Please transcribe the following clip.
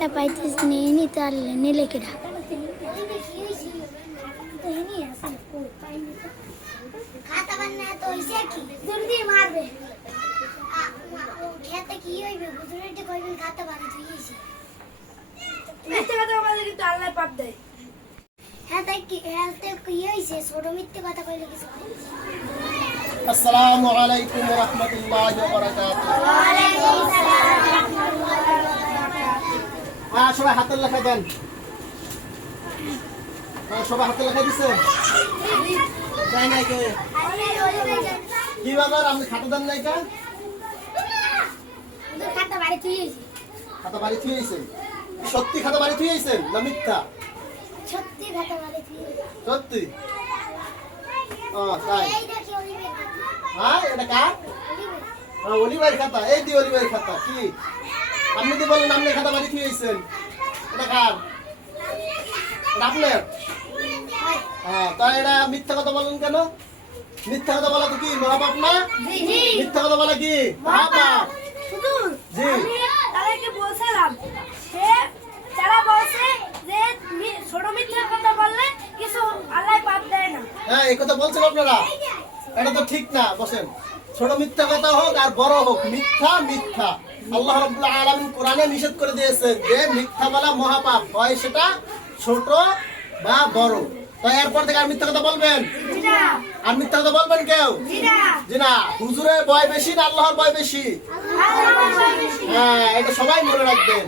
একটা পাইতেছ নিয়ে নিতে পারলে নিলে কেডা খাতা বান্না তো হইছে কি জলদি মারবে খেতে কি হইবে বুঝুরেতে কইবেন খাতা বান্না হইছে মিথ্যে কথা বলে কিন্তু আল্লাহ পাপ দেয়। হেতে কি হইছে ছোট মিথ্যে কথা কইলে কিছু আসসালামু আলাইকুম ওয়া রাহমাতুল্লাহি ওয়া বারাকাতুহু। ওয়া আলাইকুম আসসালাম ওয়া রাহমাতুল্লাহি ওয়া বারাকাতুহু সবাই হাতের লেখা দেন। সবাই হাতের লেখা দিছে? তাই নাই কে? কি ব্যাপার আপনি খাতা দেন নাই কা? খাতা বাড়ি থুইছে খাতা বাড়ি থুইছে? সত্যি খাতা বাড়ি থুইছে না মিথ্যা? সত্যি খাতা বাড়ি থুইছে সত্যি? তাই। এই দেখি ওলিবে হ্যাঁ এটা কার? অলিভার খাতা। এই দি অলিভার খাতা। কি আপনি তো বললেন আপনি খাতা বাড়ি থুইছেন, এটা কার? এটা আপনার? তাই এটা মিথ্যা কথা বলেন কেন? মিথ্যা কথা বলা তো কি মহাপাপ না? মিথ্যা কথা বলা কি মহাপাপ? হুজুর, জি। আমি তাদেরকে বলছিলাম সে যারা বলছে যে ছোট মিথ্যা কথা বললে কিছু আল্লাহ পাপ দেয় না। হ্যাঁ এই কথা বলছেন আপনারা, এটা তো ঠিক না। বসেন। ছোট মিথ্যা কথা হোক আর বড় হোক, মিথ্যা মিথ্যা। আল্লাহ রাব্বুল আলামিন কোরআনে নিষেধ করে দিয়েছেন যে মিথ্যা বলা মহাপাপ, হয় সেটা ছোট বা বড়। তো এরপর থেকে আর মিথ্যা কথা বলবেন? জি না, আর মিথ্যা কথা বলবেন কেউ? জি না, জি না। হুজুরের ভয় বেশি না আল্লাহর ভয় বেশি? আল্লাহর ভয় বেশি। হ্যাঁ এটা সবাই মনে রাখবেন।